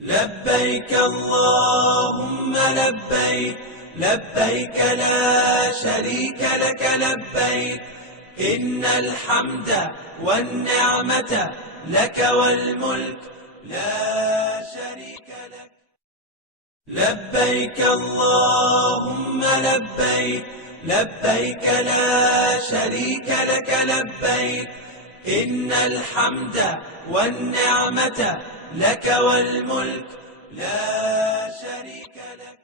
لبيك اللهم لبيك، لبيك لا شريك لك لبيك، إن الحمد والنعمة لك والملك لا شريك لك. لبيك اللهم لبيك، لبيك لا شريك لك لبيك، إن الحمد والنعمة لك والملك لا شريك لك.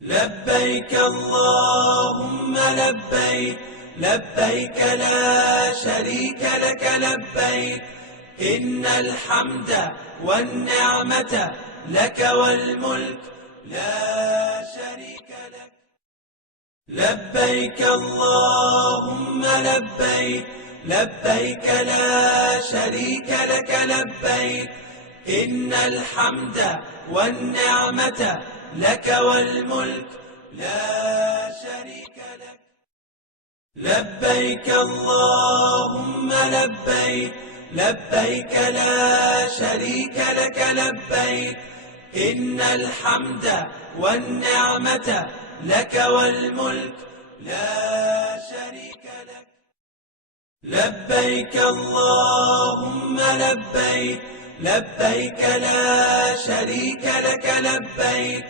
لبيك اللهم لبيك، لبيك لا شريك لك لبيك، إن الحمد والنعمة لك والملك لا شريك لك. لبيك اللهم لبيك، لبيك لا شريك لك لبيك، إن الحمد والنعمة لك والملك لا شريك لك. لبيك اللهم لبيك، لبيك لا شريك لك لبيك، إن الحمد والنعمة لك والملك لا شريك لك. لبيك اللهم لبيك، لبيك لا شريك لك لبيك،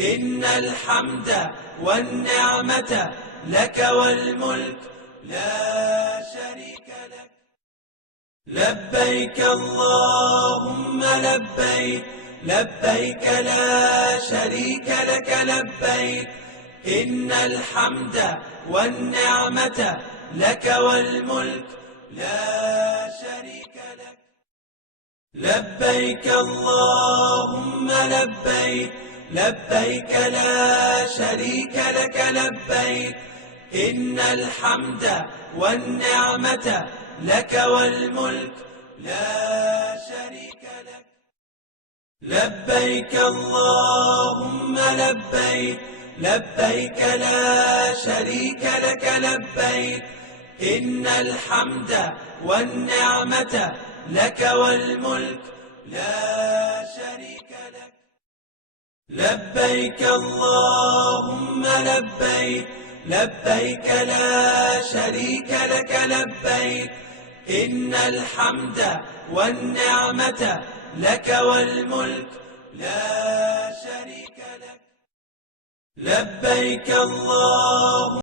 إن الحمد والنعمة لك والملك لا شريك لك. لبيك اللهم لبيك، لبيك لا شريك لك لبيك، إن الحمد والنعمة لك والملك لا شريك لك. لبيك اللهم لبيك، لبيك لا شريك لك لبيك، إن الحمد والنعمة لك والملك لا شريك لك. لبيك اللهم لبيك، لبيك لا شريك لك لبيك، إن الحمد والنعمة لك والملك لا شريك لك. لبيك اللهم لبيك، لبيك لا شريك لك لبيك، إن الحمد والنعمة لك والملك لا شريك لك. لبيك اللهم